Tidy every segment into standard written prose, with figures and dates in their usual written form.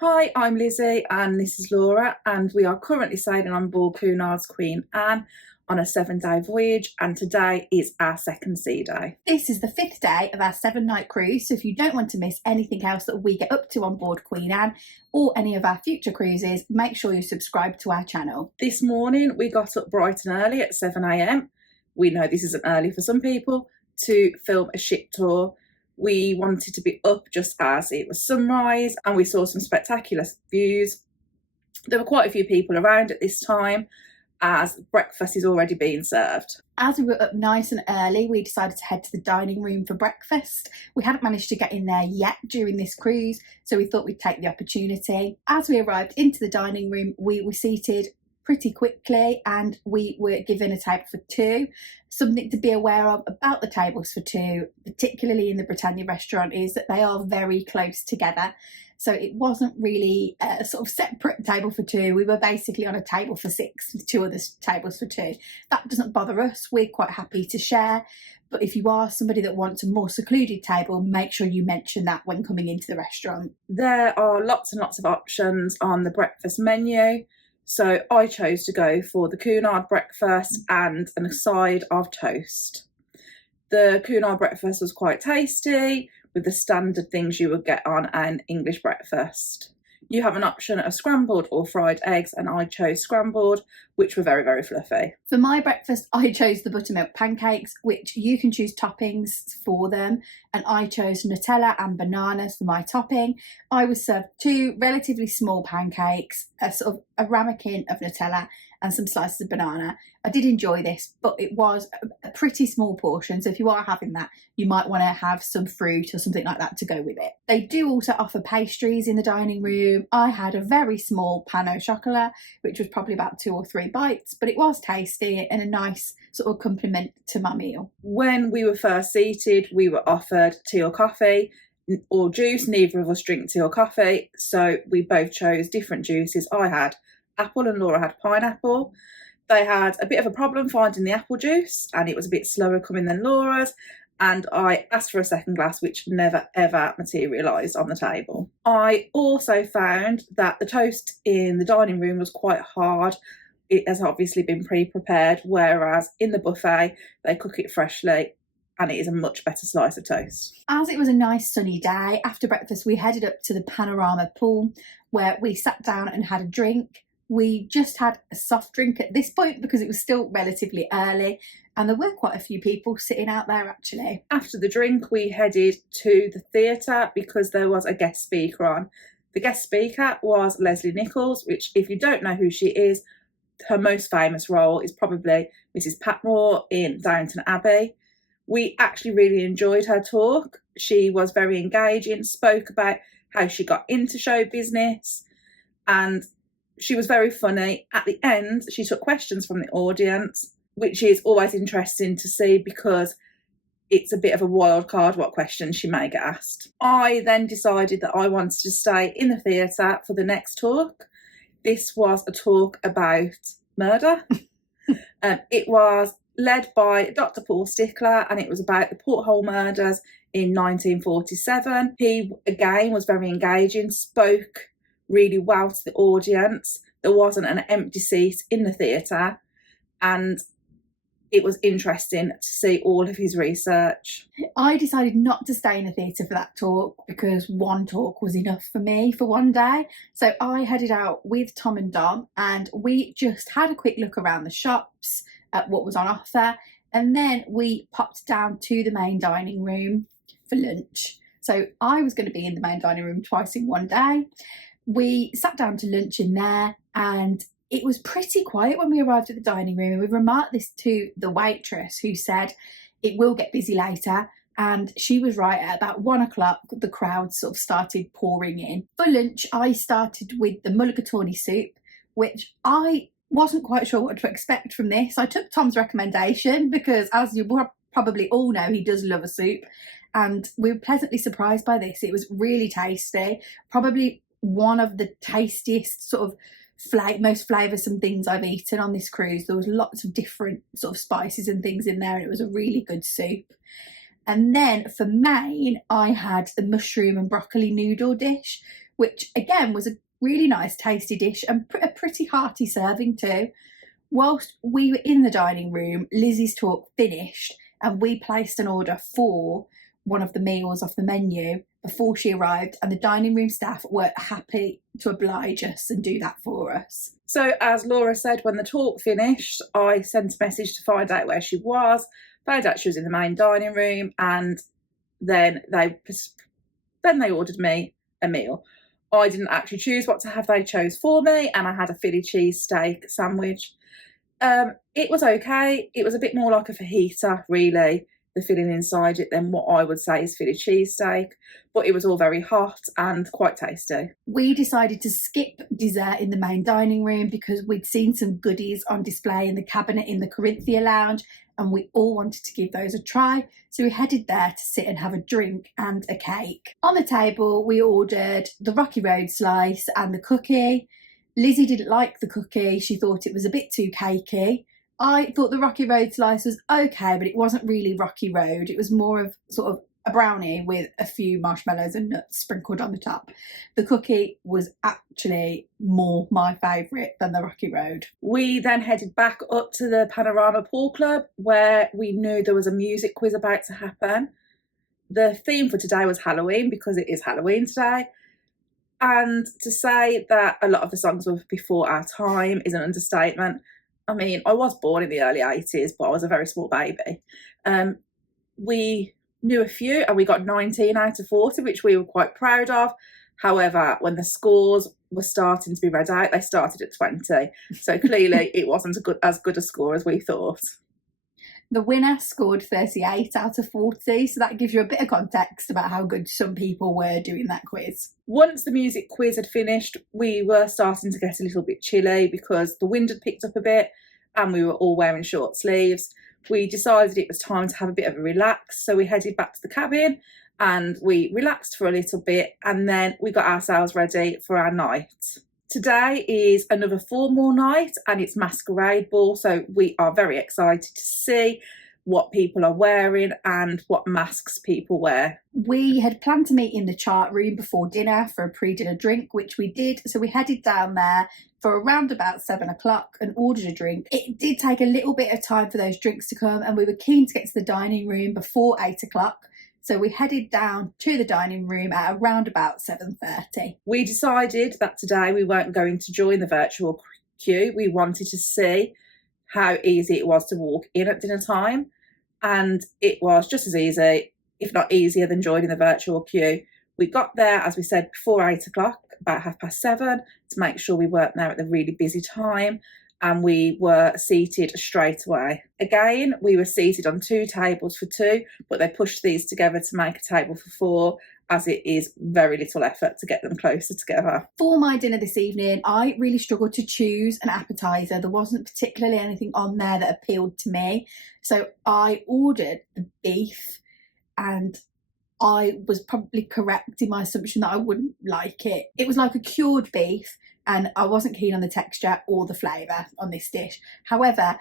Hi, I'm Lizzie and this is Laura, and we are currently sailing on board Cunard's Queen Anne on a 7-day voyage, and today is our second sea day. This is the 5th day of our 7-night cruise, so if you don't want to miss anything else that we get up to on board Queen Anne or any of our future cruises, make sure you subscribe to our channel. This morning we got up bright and early at 7 a.m. We know this isn't early for some people, to film a ship tour. We wanted to be up just as it was sunrise, and we saw some spectacular views. There were quite a few people around at this time, as breakfast is already being served. As we were up nice and early, we decided to head to the dining room for breakfast. We hadn't managed to get in there yet during this cruise, so we thought we'd take the opportunity. As we arrived into the dining room, we were seated pretty quickly and we were given a table for two. Something to be aware of about the tables for two, particularly in the Britannia restaurant, is that they are very close together. So it wasn't really a sort of separate table for two. We were basically on a table for 6 with 2 other tables for 2. That doesn't bother us. We're quite happy to share. But if you are somebody that wants a more secluded table, make sure you mention that when coming into the restaurant. There are lots and lots of options on the breakfast menu. So I chose to go for the Cunard breakfast and a side of toast. The Cunard breakfast was quite tasty, with the standard things you would get on an English breakfast. You have an option of scrambled or fried eggs, and I chose scrambled, which were very, very fluffy. For my breakfast, I chose the buttermilk pancakes, which you can choose toppings for them, and I chose Nutella and bananas for my topping. I was served 2 relatively small pancakes, a sort of a ramekin of Nutella and some slices of banana. I did enjoy this, but it was a pretty small portion, so if you are having that, you might want to have some fruit or something like that to go with it. They do also offer pastries in the dining room. I had a very small pan au chocolat, which was probably about 2 or 3 bites, but it was tasty and a nice sort of accompaniment to my meal. When we were first seated, we were offered tea or coffee or juice. Neither of us drink tea or coffee, so we both chose different juices. I had apple and Laura had pineapple. They had a bit of a problem finding the apple juice, and it was a bit slower coming than Laura's, and I asked for a second glass, which never ever materialised on the table. I also found that the toast in the dining room was quite hard. It has obviously been pre-prepared, whereas in the buffet they cook it freshly and it is a much better slice of toast. As it was a nice sunny day, after breakfast we headed up to the panorama pool, where we sat down and had a drink. We just had a soft drink at this point because it was still relatively early, and there were quite a few people sitting out there actually. After the drink, we headed to the theatre because there was a guest speaker on. The guest speaker was Lesley Nicol, which, if you don't know who she is, her most famous role is probably Mrs Patmore in Downton Abbey. We actually really enjoyed her talk. She was very engaging, spoke about how she got into show business, and she was very funny. At the end, she took questions from the audience, which is always interesting to see because it's a bit of a wild card what questions she may get asked. I then decided that I wanted to stay in the theatre for the next talk. This was a talk about murder. It was led by Dr. Paul Stickler, and it was about the Porthole murders in 1947. He, again, was very engaging, spoke really well to the audience. There wasn't an empty seat in the theatre, and it was interesting to see all of his research. I decided not to stay in the theatre for that talk because one talk was enough for me for one day. So I headed out with Tom and Dom, and we just had a quick look around the shops at what was on offer, and then we popped down to the main dining room for lunch. So I was going to be in the main dining room twice in one day. We sat down to lunch in there, and it was pretty quiet when we arrived at the dining room, and we remarked this to the waitress, who said it will get busy later, and she was right. At about 1 o'clock the crowd sort of started pouring in. For lunch I started with the mulligatawny soup, which I wasn't quite sure what to expect from this. I took Tom's recommendation because, as you probably all know, he does love a soup, and we were pleasantly surprised by this. It was really tasty, probably one of the tastiest sort of most flavoursome things I've eaten on this cruise. There was lots of different sort of spices and things in there, and it was a really good soup. And then for main, I had the mushroom and broccoli noodle dish, which again was a really nice tasty dish and a pretty hearty serving too. Whilst we were in the dining room, Lizzie's talk finished and we placed an order for one of the meals off the menu before she arrived, and the dining room staff were happy to oblige us and do that for us. So as Laura said, when the talk finished, I sent a message to find out where she was, found out she was in the main dining room, and then they ordered me a meal. I didn't actually choose what to have, they chose for me, and I had a Philly cheesesteak sandwich. It was okay. It was a bit more like a fajita, really, the filling inside it, than what I would say is Philly cheesesteak, but it was all very hot and quite tasty. We decided to skip dessert in the main dining room because we'd seen some goodies on display in the cabinet in the Corinthia lounge, and we all wanted to give those a try, so we headed there to sit and have a drink and a cake. On the table we ordered the Rocky Road slice and the cookie. Lizzie didn't like the cookie, she thought it was a bit too cakey. I thought the Rocky Road slice was okay, but it wasn't really Rocky Road. It was more of sort of a brownie with a few marshmallows and nuts sprinkled on the top. The cookie was actually more my favourite than the Rocky Road. We then headed back up to the Panorama Pool Club, where we knew there was a music quiz about to happen. The theme for today was Halloween, because it is Halloween today. And to say that a lot of the songs were before our time is an understatement. I mean, I was born in the early 80s, but I was a very small baby. We knew a few and we got 19 out of 40, which we were quite proud of. However, when the scores were starting to be read out, they started at 20. So clearly it wasn't as good a score as we thought. The winner scored 38 out of 40, so that gives you a bit of context about how good some people were doing that quiz. Once the music quiz had finished, we were starting to get a little bit chilly because the wind had picked up a bit and we were all wearing short sleeves. We decided it was time to have a bit of a relax, so we headed back to the cabin and we relaxed for a little bit, and then we got ourselves ready for our night. Today is another formal night and it's Masquerade Ball, so we are very excited to see what people are wearing and what masks people wear. We had planned to meet in the chart room before dinner for a pre-dinner drink, which we did, so we headed down there for around about 7 o'clock and ordered a drink. It did take a little bit of time for those drinks to come, and we were keen to get to the dining room before 8 o'clock. So we headed down to the dining room at around about 7:30. We decided that today we weren't going to join the virtual queue. We wanted to see how easy it was to walk in at dinner time. And it was just as easy, if not easier, than joining the virtual queue. We got there, as we said, before 8 o'clock, about 7:30, to make sure we weren't there at the really busy time. And we were seated straight away. Again, we were seated on 2 tables for 2, but they pushed these together to make a table for 4, as it is very little effort to get them closer together. For my dinner this evening, I really struggled to choose an appetiser. There wasn't particularly anything on there that appealed to me. So I ordered the beef, and I was probably correct in my assumption that I wouldn't like it. It was like a cured beef, and I wasn't keen on the texture or the flavour on this dish. However,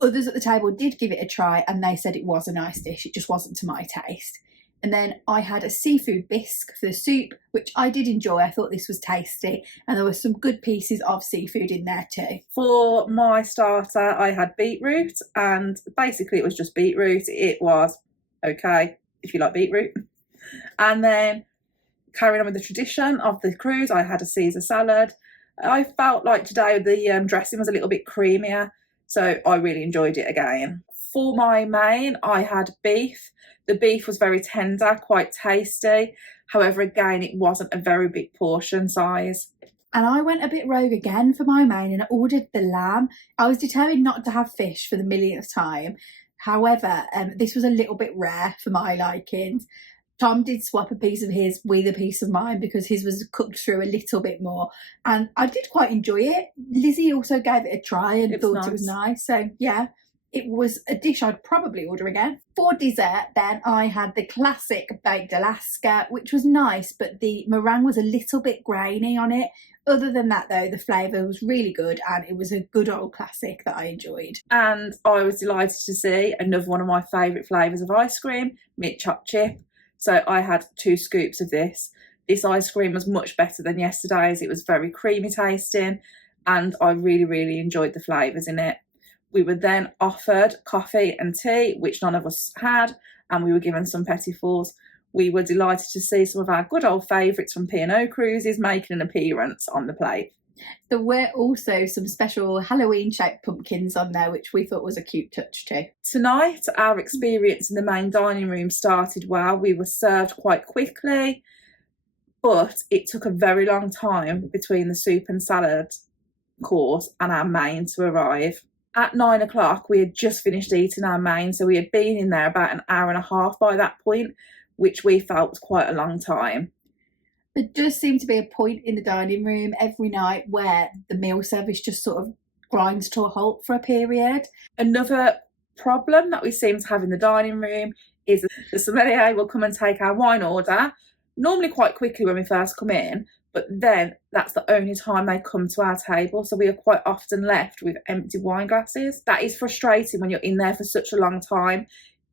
others at the table did give it a try and they said it was a nice dish. It just wasn't to my taste. And then I had a seafood bisque for the soup, which I did enjoy. I thought this was tasty, and there were some good pieces of seafood in there too. For my starter, I had beetroot, and basically it was just beetroot. It was okay if you like beetroot. And then carrying on with the tradition of the cruise, I had a Caesar salad. I felt like today the dressing was a little bit creamier, so I really enjoyed it again. For my main, I had beef. The beef was very tender, quite tasty. However, again, it wasn't a very big portion size. And I went a bit rogue again for my main and I ordered the lamb. I was determined not to have fish for the millionth time. However, this was a little bit rare for my likings. Tom did swap a piece of his with a piece of mine because his was cooked through a little bit more, and I did quite enjoy it. Lizzie also gave it a try and thought it was nice. So yeah, it was a dish I'd probably order again. For dessert then, I had the classic baked Alaska, which was nice, but the meringue was a little bit grainy on it. Other than that though, the flavour was really good and it was a good old classic that I enjoyed. And I was delighted to see another one of my favourite flavours of ice cream, mint chocolate chip. So I had 2 scoops of this. This ice cream was much better than yesterday's. It was very creamy tasting and I really enjoyed the flavours in it. We were then offered coffee and tea, which none of us had, and we were given some petit fours. We were delighted to see some of our good old favourites from P&O Cruises making an appearance on the plate. There were also some special Halloween shaped pumpkins on there, which we thought was a cute touch too. Tonight, our experience in the main dining room started well. We were served quite quickly, but it took a very long time between the soup and salad course and our main to arrive. At 9 o'clock, we had just finished eating our main, so we had been in there about an hour and a half by that point, which we felt was quite a long time. There does seem to be a point in the dining room every night where the meal service just sort of grinds to a halt for a period. Another problem that we seem to have in the dining room is the sommelier will come and take our wine order, normally quite quickly when we first come in, but then that's the only time they come to our table, so we are quite often left with empty wine glasses. That is frustrating when you're in there for such a long time.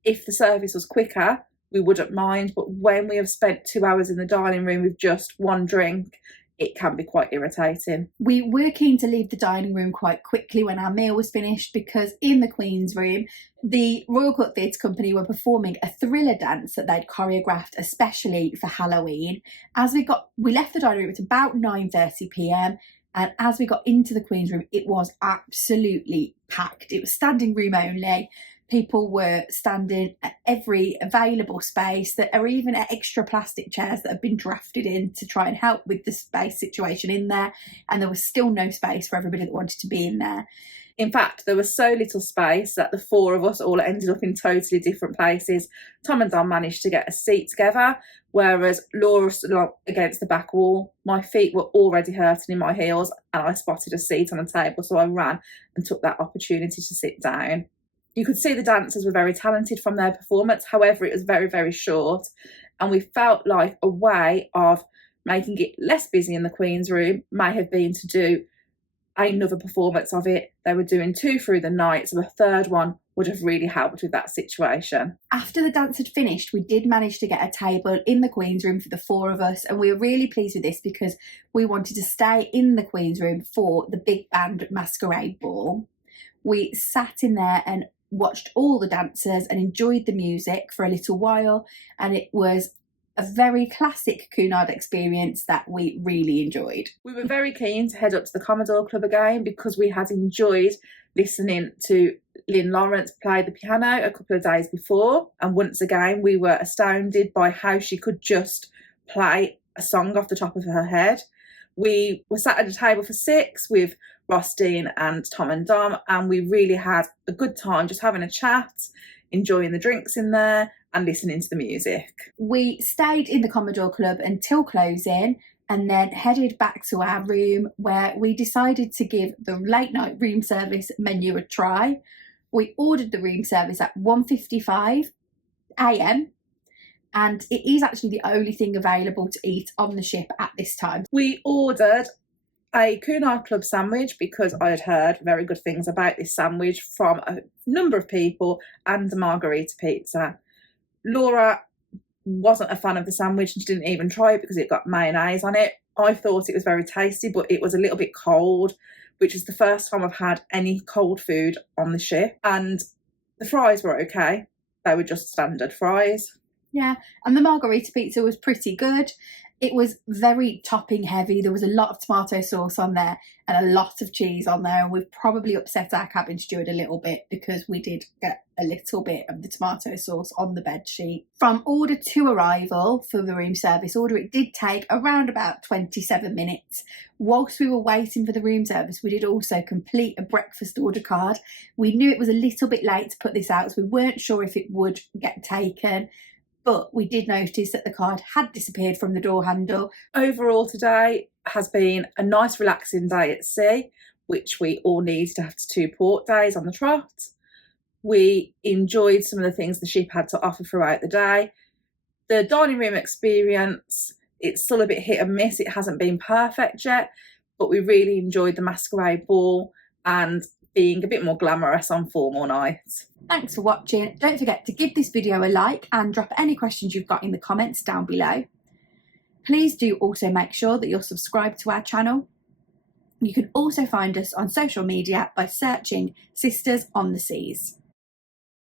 If the service was quicker, we wouldn't mind, but when we have spent 2 hours in the dining room with just one drink, it can be quite irritating. We were keen to leave the dining room quite quickly when our meal was finished, because in the Queen's Room, the Royal Court Theatre Company were performing a thriller dance that they'd choreographed especially for Halloween. We left the dining room at about 9:30 p.m, and as we got into the Queen's Room, it was absolutely packed. It was standing room only. People were standing at every available space. There are even extra plastic chairs that have been drafted in to try and help with the space situation in there, and there was still no space for everybody that wanted to be in there. In fact, there was so little space that the four of us all ended up in totally different places. Tom and Don managed to get a seat together, whereas Laura stood up against the back wall. My feet were already hurting in my heels and I spotted a seat on a table, so I ran and took that opportunity to sit down. You could see the dancers were very talented from their performance. However, it was very short, and we felt like a way of making it less busy in the Queen's Room may have been to do another performance of it. They were doing 2 through the night, so a third one would have really helped with that situation. After the dance had finished, we did manage to get a table in the Queen's Room for the 4 of us, and we were really pleased with this because we wanted to stay in the Queen's Room for the big band Masquerade ball. We sat in there and watched all the dancers and enjoyed the music for a little while, and it was a very classic Cunard experience that we really enjoyed. We were very keen to head up to the Commodore Club again because we had enjoyed listening to Lynn Lawrence play the piano a couple of days before, and once again we were astounded by how she could just play a song off the top of her head. We were sat at a table for 6 with Ross Dean and Tom and Dom, and we really had a good time just having a chat, enjoying the drinks in there and listening to the music. We stayed in the Commodore Club until closing and then headed back to our room, where we decided to give the late night room service menu a try. We ordered the room service at 1:55 a.m. and it is actually the only thing available to eat on the ship at this time. We ordered a Cunard Club sandwich because I had heard very good things about this sandwich from a number of people, and a margherita pizza. Laura wasn't a fan of the sandwich and she didn't even try it because it got mayonnaise on it. I thought it was very tasty, but it was a little bit cold, which is the first time I've had any cold food on the ship. And the fries were okay. They were just standard fries. Yeah, and the margherita pizza was pretty good. It was very topping heavy. There was a lot of tomato sauce on there and a lot of cheese on there. And we've probably upset our cabin steward a little bit because we did get a little bit of the tomato sauce on the bed sheet. From order to arrival for the room service order, it did take around about 27 minutes. Whilst we were waiting for the room service, we did also complete a breakfast order card. We knew it was a little bit late to put this out, so we weren't sure if it would get taken. But we did notice that the card had disappeared from the door handle. Overall today has been a nice relaxing day at sea, which we all needed after 2 port days on the trot. We enjoyed some of the things the ship had to offer throughout the day. The dining room experience, it's still a bit hit and miss. It hasn't been perfect yet, but we really enjoyed the Masquerade ball and being a bit more glamorous on formal nights. Thanks for watching. Don't forget to give this video a like and drop any questions you've got in the comments down below. Please do also make sure that you're subscribed to our channel. You can also find us on social media by searching Sisters on the Seas.